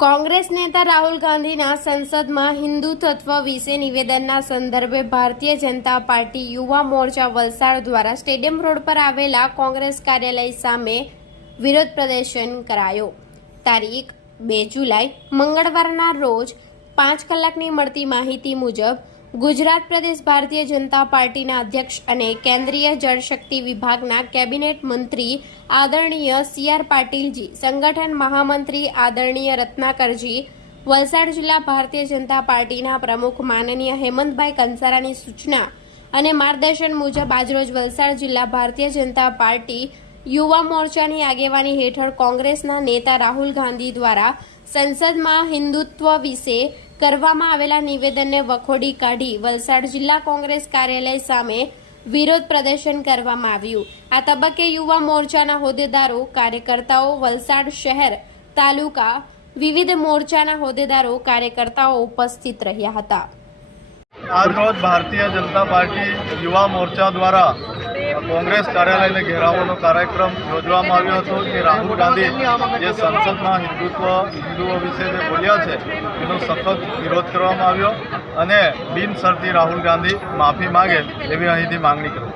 કોંગ્રેસ નેતા રાહુલ ગાંધીના સંસદમાં હિન્દુ તત્વ વિશે નિવેદનના સંદર્ભે ભારતીય જનતા પાર્ટી યુવા મોરચા વલસાડ દ્વારા સ્ટેડિયમ રોડ પર આવેલા કોંગ્રેસ કાર્યાલય સામે વિરોધ પ્રદર્શન કરાયો. તારીખ બે જુલાઈ, મંગળવારના રોજ પાંચ કલાકની મળતી માહિતી મુજબ ગુજરાત પ્રદેશ ભારતીય જનતા પાર્ટીના અધ્યક્ષ અને કેન્દ્રીય જળશક્તિ વિભાગના કેબિનેટ મંત્રી આદરણીય સી આર પાટીલજી, સંગઠન મહામંત્રી આદરણીય રત્નાકરજી, વલસાડ જિલ્લા ભારતીય જનતા પાર્ટીના પ્રમુખ માનનીય હેમંતભાઈ કંસારાની સૂચના અને માર્ગદર્શન મુજબ આજરોજ વલસાડ જિલ્લા ભારતીય જનતા પાર્ટી યુવા મોરચાની આગેવાની હેઠળ કોંગ્રેસના નેતા રાહુલ ગાંધી દ્વારા સંસદમાં હિન્દુત્વ વિશે કરવામાં આવેલા નિવેદનને વખોડી કાઢી વલસાડ જિલ્લા કોંગ્રેસ કાર્યાલય સામે વિરોધ પ્રદર્શન કરવામાં આવ્યું. આ તબક્કે યુવા મોરચાના હોદ્દેદારો, કાર્યકર્તાઓ, વલસાડ શહેર, તાલુકા, વિવિધ મોરચાના હોદ્દેદારો, કાર્યકર્તાઓ ઉપસ્થિત રહ્યા હતા. આજરોજ ભારતીય જનતા પાર્ટી યુવા મોરચા દ્વારા કોંગ્રેસ કાર્યાલયને ઘેરાવવાનો કાર્યક્રમ યોજવામાં આવ્યો હતો કે રાહુલ ગાંધી જે સંસદમાં હિન્દુત્વ, હિન્દુઓ વિશે જે બોલ્યા છે, એનો સખત વિરોધ કરવામાં આવ્યો અને બિનશરતી રાહુલ ગાંધી માફી માંગે એવી અહીંથી માંગણી કરું.